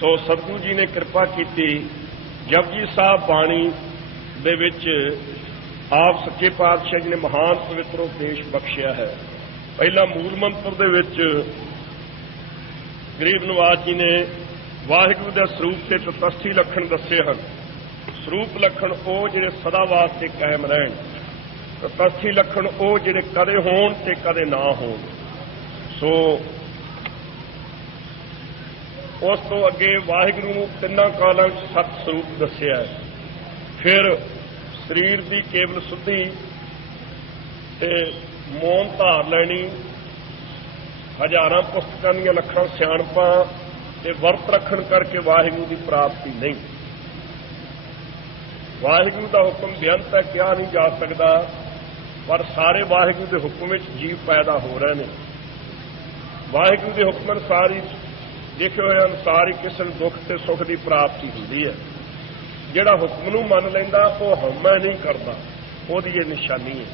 सो सतगुरु जी ने कृपा की, जपजी साहब बाणी दे विच आप सच्चे पातशाह जी ने महान पवित्र उपदेश बख्शिया है। पहला मूल मंत्र दे विच गरीब नवाज जी ने वाहिगुरू के स्वरूप से तटस्थी लक्षण दसे हैं। स्वरूप लक्षण वो जिहड़े सदा वास्ते कायम रहन, तटस्थी लक्षण वो जिहड़े कदे होण ते कदे ना होण। सो उस तो अगे वाहिगुरू नूं तिन्नां कालां सत स्वरूप दस्सिया है। फिर शरीर की केवल शुद्धि ते मौन धार लैनी, हजारां पुस्तकां दीयां लखां सियाणपां ते वर्त रखण करके वाहिगुरू की प्राप्ति नहीं। वाहिगुरू का हुक्म बेअंत है, क्या नहीं जा सकता, पर सारे वाहिगुरू के हुक्म में जीव पैदा हो रहे हैं। वाहिगुरू के हुक्म अनुसार लिखे हुए अनुसार ही किसी दुख से सुख की प्राप्ति होती है। जिहड़ा हुक्म नूं मन लैंदा वो हउमय नहीं करता, उसकी ये निशानी है।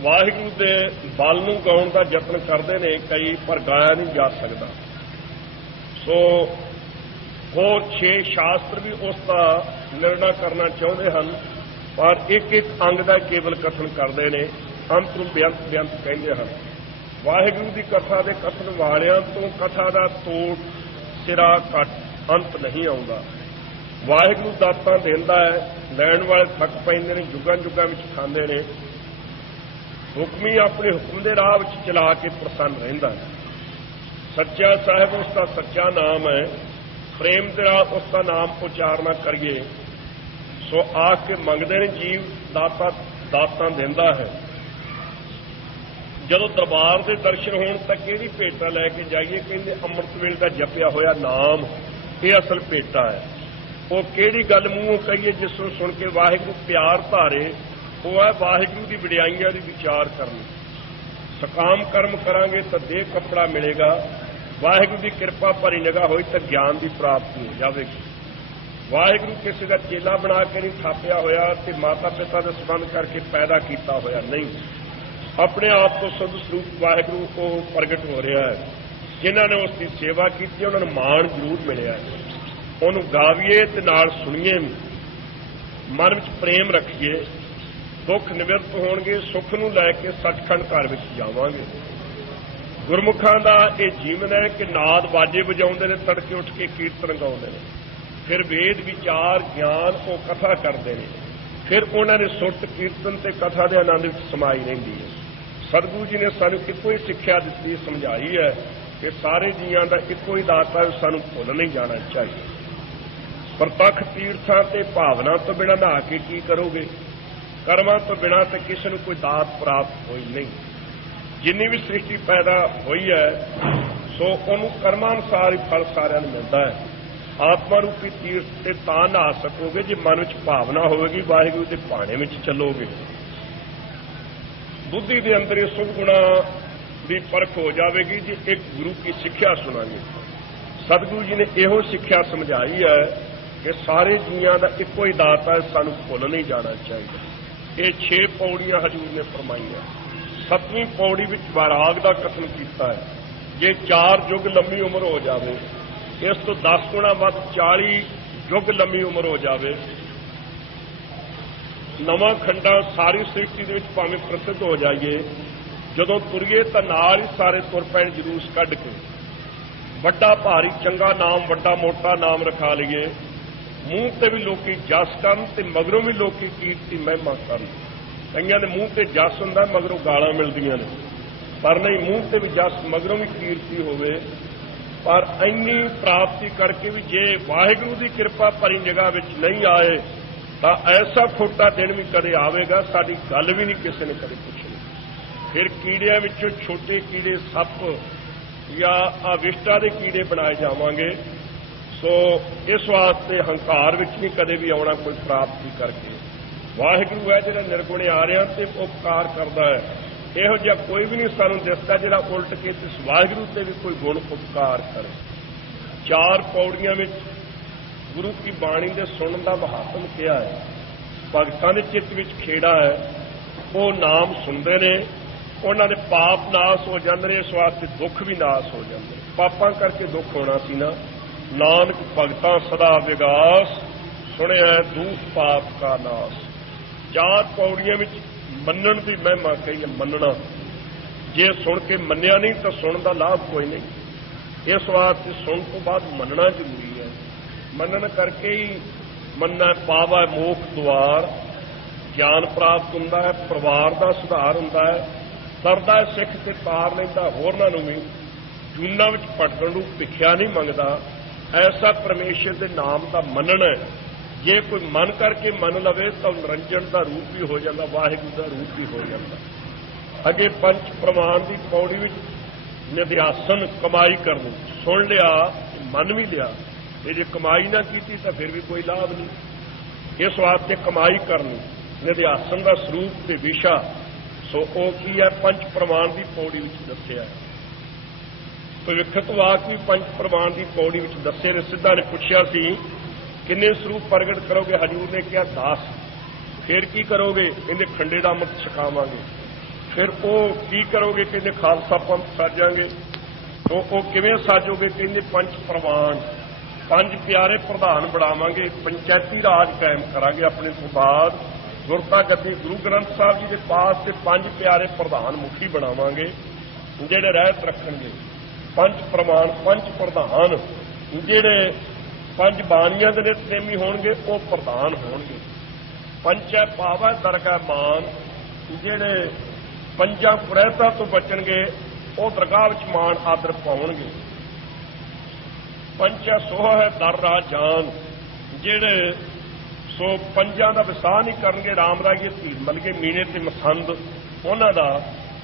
वाहिगुरू के बल नूं गाउण का यत्न करते हैं कई, पर गाया नहीं जा सकता। सो होर 6 शास्त्र भी उसका निर्णय करना चाहते हैं, पर एक एक अंग का केवल कथन करते हैं, अंत नूं बेअंत बेअंत कहते हैं। वाहिगुरू की कथा के कथन वालियां तो कथा का तोड़ सिरा घट अंत नहीं आता। वाहिगुरू दातां देंदा है, लैण वाले थक पैंदे ने, जुगां जुगां विच खांदे ने। हुक्मी अपने हुक्म के राह विच चला के प्रसन्न रहिंदा है। सच्चा साहिब उसका सच्चा नाम है, प्रेम के राह उसका नाम उचारना करिए। सो आके मंगते ने जीव, दाता दातां देंदा है। जदों दरबार के दर्शन होण तां किहड़ी भेटा लैके जाइए, कहंदे अमृत वेले दा जपिया होया नाम ये असल भेटा है। वो किहड़ी गल मूंहों कहिए जिसनूं सुन के वाहिगुरू प्यार धारे, वो है वाहिगुरू की वडियाइयां दी विचार करनी। सकाम कर्म करांगे तो देह कपड़ा मिलेगा, वाहिगुरू की कृपा भरी निगाह होई तो ज्ञान की प्राप्ति हो जाएगी। वाहिगुरू किसी का चेला बना के नहीं थापिया होया ते माता पिता के संबंध करके पैदा किया होया नहीं। अपने आप को शुद्ध स्वरूप वाहिगुरू को प्रगट हो रहा है। जिन्होंने उसकी सेवा की उन्होंने माण जरूर मिलिया है। उन्होंने गावीए ते नाल सुणीए भी, मन में प्रेम रखिए, दुख निवृत्त होणगे, सुख नूं लैके सचखंड घर विच जावांगे। गुरमुखां दा ये जीवन है कि नाद बाजे वजाउंदे ने, तड़के उठ के कीर्तन गाउंदे ने, फिर वेद विचार ज्ञान वो कथा करते हैं, फिर उन्होंने सुरत कीर्तन ते कथा के आनंद में समाई रहिंदी है। सतगुरु जी ने सानू इको ही सिक्ख्या दी समझाई है कि सारे जीवां दा इको ही दाता है, सानू भुल नहीं जाना चाहिए। प्रतख तीर्थां ते भावना तो बिना नहा के की करोगे, कर्मां तो बिना तो किसी को कोई दात प्राप्त होई नहीं। जिन्नी भी सृष्टि पैदा हुई है सो उन्होंने कर्मानुसार ही फल सारिਆਂ ਨੂੰ मिलता है। आत्मा रूपी तीर्थ से तां नहा सकोगे जे मन में भावना होगी, वाहिगुरू के भाणे में चलोगे। बुद्धि के अंदर शुभ गुणा की परख हो जाएगी जी एक गुरु की सिक्ख्या सुनांगे। सतगुरु जी ने यहो सिक्ख्या समझाई है कि सारे जीवां दा इको ही दाता है, सानू भुल नहीं जाना चाहिए। ये 6 पौड़ियां हजूर ने फरमाइयां। 7वीं पौड़ी विच वैराग का कथन किया है। जे 4 युग लंबी उम्र हो जाए, इस तो 10 गुणा वध 40 युग लंबी उम्र हो जाए, नवा खंडा सारी सृष्टि के भावें प्रसिद्ध हो जाइए, जदों तुरीए तो नाल ही सारे तुर पैण जलूस कढ़ के, वड्डा भारी चंगा नाम वड्डा मोटा नाम रखा लीए, मूँह ते भी लोकी जस करन ते मगरों भी लोकी कीर्ति महिमा करन। कईयां दे मूँह ते जस हुंदा, मगरों गालां मिलदियां ने, पर नहीं मूँह ते भी जस मगरों भी कीर्ति होवे। पर इन्नी प्राप्ति करके भी जे वाहिगुरू की कृपा भरी निगाह विच नहीं आए तो ऐसा खोटा दिन भी कदे आवेगा, साडी गल भी नहीं किसी ने कदे पुछनी। फिर कीड़ियां विचों छोटे कीड़े सप या अविष्टा के कीड़े बनाए जावांगे। सो इस वास्ते हंकार विच नहीं कदे भी आउणा कोई प्राप्ति करके। वाहिगुरू है जिहड़ा निर्गुणे आ रहा ते उपकार करदा है। इहो जिहा कोई भी नहीं सानू दिसदा जिहड़ा उल्ट के इस वाहिगुरू ते भी कोई गुण उपकार करे। 4 पौड़ियां में गुरु की बाणी के सुनने का महात्म क्या है। भगतां दे चित्त विच खेड़ा है, वो नाम सुनते ने ਉਹਨਾਂ ਦੇ ਪਾਪ ਨਾਸ ਹੋ ਜਾਂਦੇ ਨੇ, ਇਸ ਵਾਸਤੇ ਦੁੱਖ ਵੀ ਨਾਸ ਹੋ ਜਾਂਦੇ ਨੇ। ਪਾਪਾਂ ਕਰਕੇ ਦੁੱਖ ਹੋਣਾ ਸੀ ਨਾ। ਨਾਨਕ ਭਗਤਾਂ ਸਦਾ ਵਿਗਾਸ, ਸੁਣਿਆ ਦੂਖ ਪਾਪ ਕਾ ਨਾਸ। ਚਾਰ ਪੌੜੀਆਂ ਵਿੱਚ ਮੰਨਣ ਦੀ ਮਹਿਮਾ ਕਹੀ ਹੈ, ਮੰਨਣਾ। ਜੇ ਸੁਣ ਕੇ ਮੰਨਿਆ ਨਹੀਂ ਤਾਂ ਸੁਣਨ ਦਾ ਲਾਭ ਕੋਈ ਨਹੀਂ। ਇਸ ਵਾਸਤੇ ਸੁਣਨ ਤੋਂ ਬਾਅਦ ਮੰਨਣਾ ਜ਼ਰੂਰੀ ਹੈ। ਮੰਨਣ ਕਰਕੇ ਹੀ ਮੰਨਣਾ ਪਾਵਾ ਮੋਖ ਦੁਆਰ, ਗਿਆਨ ਪ੍ਰਾਪਤ ਹੁੰਦਾ ਹੈ, ਪਰਿਵਾਰ ਦਾ ਸੁਧਾਰ ਹੁੰਦਾ ਹੈ, ਸਰਦਾ ਹੈ ਸਿੱਖ ਤੇ ਤਾਰ ਲੈਂਦਾ ਹੋਰਨਾਂ ਨੂੰ ਵੀ। ਜੂਨਾਂ ਵਿੱਚ ਭਟਕਣ ਨੂੰ ਭਿੱਖਿਆ ਨਹੀਂ ਮੰਗਦਾ। ਐਸਾ ਪਰਮੇਸ਼ਰ ਦੇ ਨਾਮ ਦਾ ਮੰਨਣਾ ਹੈ। ਜੇ ਕੋਈ ਮਨ ਕਰਕੇ ਮੰਨ ਲਵੇ ਤਾਂ ਨਿਰੰਜਨ ਦਾ ਰੂਪ ਵੀ ਹੋ ਜਾਂਦਾ, ਵਾਹਿਗੁਰੂ ਦਾ ਰੂਪ ਵੀ ਹੋ ਜਾਂਦਾ। ਅੱਗੇ ਪੰਜ ਪ੍ਰਮਾਣ ਦੀ ਪੌੜੀ ਵਿੱਚ ਨਿਧਿਆਸਨ ਕਮਾਈ ਕਰਨੀ, ਸੁਣ ਲਿਆ ਮੰਨ ਵੀ ਲਿਆ, ਤੇ ਜੇ ਕਮਾਈ ਨਾ ਕੀਤੀ ਤਾਂ ਫਿਰ ਵੀ ਕੋਈ ਲਾਭ ਨਹੀਂ। ਇਸ ਵਾਸਤੇ ਕਮਾਈ ਕਰਨੀ ਨਿਧਿਆਸਨ ਦਾ ਸਰੂਪ ਤੇ ਵਿਸ਼ਾ। ਸੋ ਉਹ ਕੀ ਹੈ, ਪੰਜ ਪ੍ਰਮਾਣ ਦੀ ਪੌੜੀ ਵਿੱਚ ਦੱਸਿਆ ਹੈ। ਭਵਿੱਖਤ ਵਾਕ ਵੀ ਪੰਜ ਪ੍ਰਮਾਣ ਦੀ ਪੌੜੀ ਵਿੱਚ ਦੱਸੇ ਨੇ। ਸਿੱਧਾ ਨੇ ਪੁੱਛਿਆ ਸੀ ਕਿੰਨੇ ਸਰੂਪ ਪ੍ਰਗਟ ਕਰੋਗੇ? ਹਜ਼ੂਰ ਨੇ ਕਿਹਾ 10। ਫਿਰ ਕੀ ਕਰੋਗੇ? ਕਹਿੰਦੇ ਖੰਡੇ ਦਾ ਅੰਮ੍ਰਿਤ ਛਕਾਵਾਂਗੇ। ਫਿਰ ਉਹ ਕੀ ਕਰੋਗੇ? ਕਹਿੰਦੇ ਖਾਲਸਾ ਪੰਥ ਸਾਜਾਂਗੇ। ਤੋਂ ਉਹ ਕਿਵੇਂ ਸਾਜੋਗੇ? ਕਹਿੰਦੇ ਪੰਜ ਪ੍ਰਵਾਨ, ਪੰਜ ਪਿਆਰੇ ਪ੍ਰਧਾਨ ਬਣਾਵਾਂਗੇ, ਪੰਚਾਇਤੀ ਰਾਜ ਕਾਇਮ ਕਰਾਂਗੇ ਆਪਣੇ ਤੋਂ ਬਾਅਦ। ਗੁਰਤਾ ਗੱਦੀ ਗੁਰੂ ਗ੍ਰੰਥ ਸਾਹਿਬ ਜੀ ਦੇ ਪਾਸ ਤੇ ਪੰਜ ਪਿਆਰੇ ਪ੍ਰਧਾਨ ਮੁਖੀ ਬਣਾਵਾਂਗੇ ਜਿਹੜੇ ਰਹਿਤ ਰੱਖਣਗੇ। ਪੰਜ ਪ੍ਰਮਾਣ, ਪੰਜ ਪ੍ਰਧਾਨ ਜਿਹੜੇ ਪੰਜ ਬਾਣੀਆਂ ਦੇ ਪ੍ਰੇਮੀ ਹੋਣਗੇ ਉਹ ਪ੍ਰਧਾਨ ਹੋਣਗੇ। ਪੰਚੈ ਪਾਵੈ ਦਰਗਾਹ ਮਾਨ, ਜਿਹੜੇ ਪੰਜਾਂ ਕੁਰੈਤਾਂ ਤੋਂ ਬਚਣਗੇ ਉਹ ਦਰਗਾਹ ਵਿੱਚ ਮਾਣ ਆਦਰ ਪਾਉਣਗੇ। ਪੰਚੈ ਸੋਹ ਹੈ ਦਰ ਰਾਹ ਜਾਨ, ਜਿਹੜੇ ਸੋ ਪੰਜਾਂ ਦਾ ਵਿਸਾਹ ਨਹੀਂ ਕਰਨਗੇ, ਰਾਮ ਰਾਜੇ ਧੀਰ ਮਲਗੇ ਮੀਣੇ ਤੇ ਮਸੰਦ ਉਹਨਾਂ ਦਾ,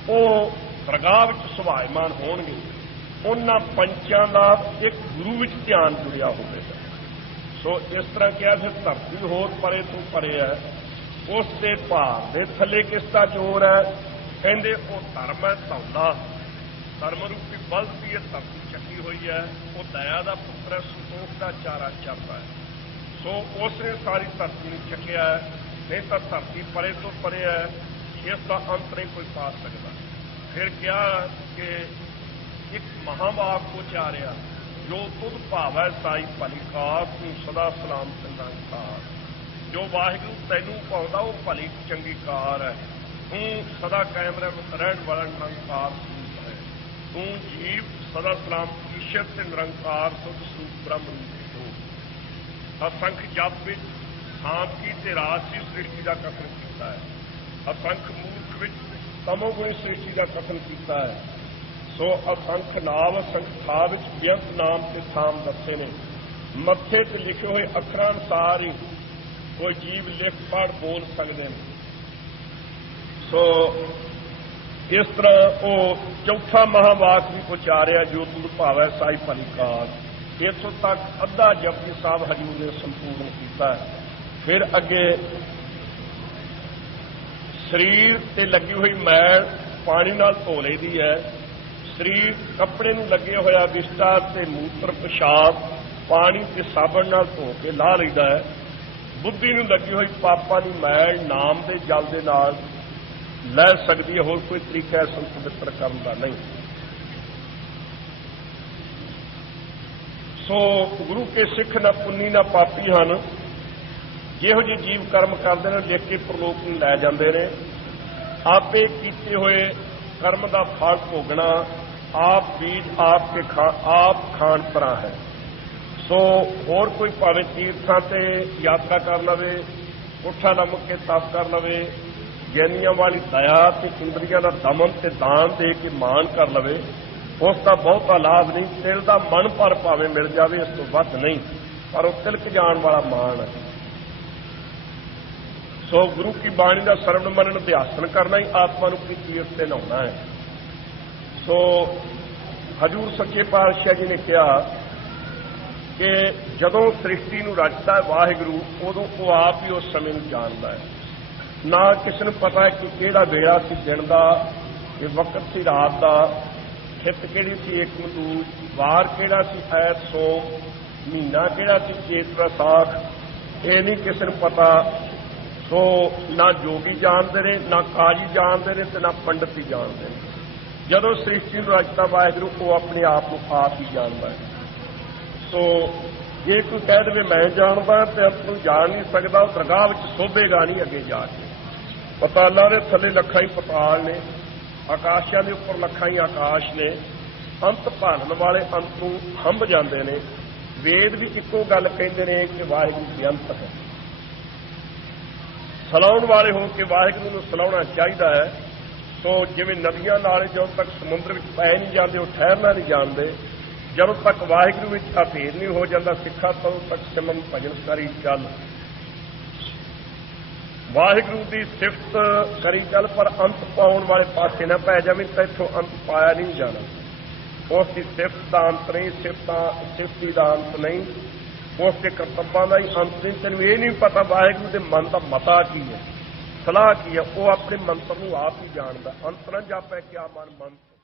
ਉਹ ਦਰਗਾਹ ਵਿੱਚ ਸੁਭਾਇਮਾਨ ਹੋਣਗੇ। ਉਹਨਾਂ ਪੰਚਾਂ ਦਾ ਇੱਕ ਗੁਰੂ ਵਿੱਚ ਧਿਆਨ ਜੁੜਿਆ ਹੋਵੇਗਾ। ਸੋ ਇਸ ਤਰ੍ਹਾਂ ਕਿਹਾ ਫਿਰ ਧਰਤੀ ਹੋਰ ਪਰੇ ਤੋਂ ਪਰੇ ਹੈ, ਉਸ ਦੇ ਭਾਰ ਦੇ ਥੱਲੇ ਕਿਸ ਦਾ ਜ਼ੋਰ ਹੈ? ਕਹਿੰਦੇ ਉਹ ਧਰਮ ਹੈ ਧੌਲਾ, ਧਰਮ ਰੂਪੀ ਬਲਦ ਦੀ ਇਹ ਧਰਤੀ ਚੱਕੀ ਹੋਈ ਹੈ। ਉਹ ਦਇਆ ਦਾ ਪੁੱਤਰ ਹੈ, ਸੰਤੋਖ ਦਾ ਚਾਰਾ ਚੱਲਦਾ ਹੈ। ਸੋ ਉਸਨੇ ਸਾਰੀ ਧਰਤੀ ਨੂੰ ਚੱਕਿਆ ਹੈ, ਨਹੀਂ ਤਾਂ ਧਰਤੀ ਪਰੇ ਤੋਂ ਪਰੇ ਹੈ, ਇਸ ਦਾ ਅੰਤ ਨਹੀਂ ਕੋਈ ਪਾ ਸਕਦਾ। ਫਿਰ ਕਿਹਾ ਕਿ ਇੱਕ ਮਹਾਵਾਕ ਉਚਾਰਿਆ, ਜੋ ਤੁਧ ਭਾਵੈ ਸਾਈ ਭਲੀ ਕਾਰ, ਤੂੰ ਸਦਾ ਸਲਾਮ ਚੰਗਾ ਕਾਰ। ਜੋ ਵਾਹਿਗੁਰੂ ਤੈਨੂੰ ਪਾਉਂਦਾ ਉਹ ਭਲੀ ਚੰਗੀ ਕਾਰ ਹੈ। ਤੂੰ ਸਦਾ ਕਾਇਮ ਰਹਿਣ ਵਾਲਾ ਨਿਰੰਕਾਰ ਸਰੂਪ ਹੈ। ਤੂੰ ਜੀਵ ਸਦਾ ਸਲਾਮ ਈਸ਼ਰ ਤੇ ਨਿਰੰਕਾਰ ਸੁਧ ਸਰੂਪ ਬ੍ਰਹਮ ਰੂਪ ਹੋ। ਅਸੰਖ ਜਪ ਵਿੱਚ ਸ਼ਾਂਤੀ ਤੇ ਰਾਜਸੀ ਸ੍ਰਿਸ਼ਟੀ ਦਾ ਕਥਨ ਕੀਤਾ ਹੈ। ਅਸੰਖ ਮੂਰਖ ਵਿੱਚ ਤਮੋਗੁਣੀ ਸ੍ਰਿਸ਼ਟੀ ਦਾ ਕਥਨ ਕੀਤਾ ਹੈ। ਸੋ ਅਸੰਖ ਨਾਮ ਅਸੰਖ ਥਾ ਵਿੱਚ ਬੇਅੰਤ ਨਾਮ ਤੇ ਥਾਮ ਦੱਸੇ ਨੇ। ਮੱਥੇ ਤੇ ਲਿਖੇ ਹੋਏ ਅੱਖਰਾਂ ਅਨੁਸਾਰ ਹੀ ਕੋਈ ਜੀਵ ਲਿਖ ਪੜ੍ਹ ਬੋਲ ਸਕਦੇ ਨੇ। ਸੋ ਇਸ ਤਰ੍ਹਾਂ ਉਹ ਚੌਥਾ ਮਹਾਵਾਕ ਵੀ ਉਚਾਰਿਆ, ਜੋ ਤੁਧ ਭਾਵੈ ਸਾਈ ਭਲੀ ਕਾਰ। ਇੱਥੋਂ ਤੱਕ ਅੱਧਾ ਜਪਜੀ ਸਾਹਿਬ ਹਜ਼ੂਰ ਨੇ ਸੰਪੂਰਨ ਕੀਤਾ ਹੈ। ਫਿਰ ਅੱਗੇ ਸਰੀਰ ਤੇ ਲੱਗੀ ਹੋਈ ਮੈਲ ਪਾਣੀ ਨਾਲ ਧੋ ਲਈਦੀ ਹੈ। ਸਰੀਰ ਕੱਪੜੇ ਨੂੰ ਲੱਗੇ ਹੋਇਆ ਵਿਸ਼ਟਾ ਤੇ ਮੂਤਰ ਪਿਸ਼ਾਬ ਪਾਣੀ ਤੇ ਸਾਬਣ ਨਾਲ ਧੋ ਕੇ ਲਾਹ ਲਈਦਾ ਹੈ। ਬੁੱਧੀ ਨੂੰ ਲੱਗੀ ਹੋਈ ਪਾਪਾਂ ਦੀ ਮੈਲ ਨਾਮ ਦੇ ਜਲ ਦੇ ਨਾਲ ਲੈ ਸਕਦੀ ਹੈ। ਹੋਰ ਕੋਈ ਤਰੀਕਾ ਇਸ ਨੂੰ ਪਵਿੱਤਰ ਕਰਨ ਦਾ ਨਹੀਂ। ਸੋ ਗੁਰੂ ਕੇ ਸਿੱਖ ਨਾ ਪੁੰਨੀ ਨਾ ਪਾਪੀ ਹਨ। ਜਿਹੋ ਜਿਹੇ ਜੀਵ ਕਰਮ ਕਰਦੇ ਨੇ ਲਿਖ ਕੇ ਪ੍ਰਲੋਕ ਨੂੰ ਲੈ ਜਾਂਦੇ ਨੇ। ਆਪੇ ਕੀਤੇ ਹੋਏ ਕਰਮ ਦਾ ਫਲ ਭੋਗਣਾ, ਆਪ ਬੀਜ ਆਪ ਖਾਣ ਤਰ੍ਹਾਂ ਹੈ। ਸੋ ਹੋਰ ਕੋਈ ਭਾਵੇਂ ਤੀਰਥਾਂ ਤੇ ਯਾਤਰਾ ਕਰ ਲਵੇ, ਉੱਠਾ ਨਮਕ ਕੇ ਤਪ ਕਰ ਲਵੇ, ਗਿਆਨੀਆਂ ਵਾਲੀ ਦਇਆ ਤੇ ਇੰਦਰੀਆਂ ਦਾ ਦਮਨ ਤੇ ਦਾਨ ਦੇ ਕੇ ਮਾਣ ਕਰ ਲਵੇ, ਉਸ ਦਾ ਬਹੁਤਾ ਲਾਭ ਨਹੀਂ। ਤਿਲ ਦਾ ਮਨ ਭਰ ਭਾਵੇਂ ਮਿਲ ਜਾਵੇ, ਇਸ ਤੋਂ ਵੱਧ ਨਹੀਂ, ਪਰ ਉਹ ਤਿਲਕ ਜਾਣ ਵਾਲਾ ਮਾਣ ਹੈ। ਸੋ ਗੁਰੂ ਕੀ ਬਾਣੀ ਦਾ ਸਰਵਣ ਮਨਨ ਅਭਿਆਸਨ ਕਰਨਾ ਹੀ ਆਤਮਾ ਨੂੰ ਤੀਰਥ ਤੇ ਲਾਉਣਾ ਹੈ। ਸੋ ਹਜ਼ੂਰ ਸੱਚੇ ਪਾਤਸ਼ਾਹ ਜੀ ਨੇ ਕਿਹਾ ਕਿ ਜਦੋਂ ਸ੍ਰਿਸ਼ਟੀ ਨੂੰ ਰਚਦਾ ਹੈ ਵਾਹਿਗੁਰੂ, ਉਦੋਂ ਉਹ ਆਪ ਹੀ ਉਸ ਸਮੇਂ ਨੂੰ ਜਾਣਦਾ ਹੈ। ਨਾ ਕਿਸੇ ਨੂੰ ਪਤਾ ਹੈ ਕਿ ਕਿਹੜਾ ਵੇਲਾ ਸੀ ਦਿਨ ਦਾ, ਕਿ ਵਕਤ ਸੀ ਰਾਤ ਦਾ, ਖਿੱਤ ਕਿਹੜੀ ਸੀ ਏਕ ਮਦੂਜ, ਵਾਰ ਕਿਹੜਾ ਸੀ ਐਤ ਸੋਮ, ਮਹੀਨਾ ਕਿਹੜਾ ਸੀ ਚੇਤ ਵਿਸਾਖ, ਇਹ ਨਹੀਂ ਕਿਸੇ ਨੂੰ ਪਤਾ। ਸੋ ਨਾ ਜੋਗੀ ਜਾਣਦੇ ਨੇ, ਨਾ ਕਾਜੀ ਜਾਣਦੇ ਨੇ, ਤੇ ਨਾ ਪੰਡਤ ਹੀ ਜਾਣਦੇ ਨੇ। ਜਦੋਂ ਸ੍ਰਿਸ਼ਟੀ ਨੂੰ ਰਚਦਾ ਵਾਹਿਗੁਰੂ, ਉਹ ਆਪਣੇ ਆਪ ਨੂੰ ਆਪ ਹੀ ਜਾਣਦਾ ਹੈ। ਸੋ ਜੇ ਕੋਈ ਕਹਿ ਦੇਵੇ ਮੈਂ ਜਾਣਦਾ ਤੇ ਅੰਤ ਨੂੰ ਜਾਣ ਨਹੀਂ ਸਕਦਾ, ਉਹ ਦਰਗਾਹ ਵਿੱਚ ਸੋਭੇਗਾ ਨਹੀਂ ਅੱਗੇ ਜਾ ਕੇ। ਪਤਾਲਾਂ ਦੇ ਥੱਲੇ ਲੱਖਾਂ ਹੀ ਪਤਾਲ ਨੇ, ਆਕਾਸ਼ਾਂ ਦੇ ਉੱਪਰ ਲੱਖਾਂ ਹੀ ਆਕਾਸ਼ ਨੇ। ਅੰਤ ਭਾਲਣ ਵਾਲੇ ਅੰਤ ਨੂੰ ਹੰਭ ਜਾਂਦੇ ਨੇ। ਵੇਦ ਵੀ ਇੱਕੋ ਗੱਲ ਕਹਿੰਦੇ ਨੇ ਕਿ ਵਾਹਿਗੁਰੂ ਬੇਅੰਤ ਹੈ। ਸਲਾਉਣ ਵਾਲੇ ਹੋ ਕੇ ਵਾਹਿਗੁਰੂ ਨੂੰ ਸਲਾਉਣਾ ਚਾਹੀਦਾ ਹੈ। ਸੋ ਜਿਵੇਂ ਨਦੀਆਂ ਨਾਲੇ ਜਦੋਂ ਤੱਕ ਸਮੁੰਦਰ ਵਿੱਚ ਪੈ ਨਹੀਂ ਜਾਂਦੇ, ਉਹ ਠਹਿਰਨਾ ਨਹੀਂ ਜਾਣਦੇ, ਜਦੋਂ ਤੱਕ ਵਾਹਿਗੁਰੂ ਵਿੱਚ ਅਭੇਦ ਨਹੀਂ ਹੋ ਜਾਂਦਾ ਸਿੱਖਾ, ਤਦੋਂ ਤੱਕ ਸਿਮਰਨ ਭਜਨ ਕਰੀ ਚੱਲ। ਵਾਹਿਗੁਰੂ ਦੀ ਸਿਫਤ ਕਰੀ ਚੱਲ, ਪਰ ਅੰਤ ਪਾਉਣ ਵਾਲੇ ਪਾਸੇ ਨਾ ਪੈ ਜਾਵੇਂ, ਤਾਂ ਇੱਥੋਂ ਅੰਤ ਪਾਇਆ ਨਹੀਂ ਜਾਣਾ। ਉਸ ਦੀ ਸਿਫਤ ਦਾ ਅੰਤ ਨਹੀਂ, ਸਿਫਤੀ ਦਾ ਅੰਤ ਨਹੀਂ, ਉਸ ਦੇ ਕਰਤੱਵਾਂ ਦਾ ਹੀ ਅੰਤ ਨਹੀਂ। ਤੈਨੂੰ ਇਹ ਨਹੀਂ ਪਤਾ ਵਾਹਿਗੁਰੂ ਦੇ ਮਨ ਦਾ ਮਤਾ ਕੀ ਹੈ, ਸਲਾਹ ਕੀ ਹੈ, ਉਹ ਆਪਣੇ ਮੰਤਰ ਨੂੰ ਆਪ ਹੀ ਜਾਣਦਾ। ਅੰਤ ਨਾ ਜਾਪੈ ਕਿਆ ਮਨ ਮੰਤਰ।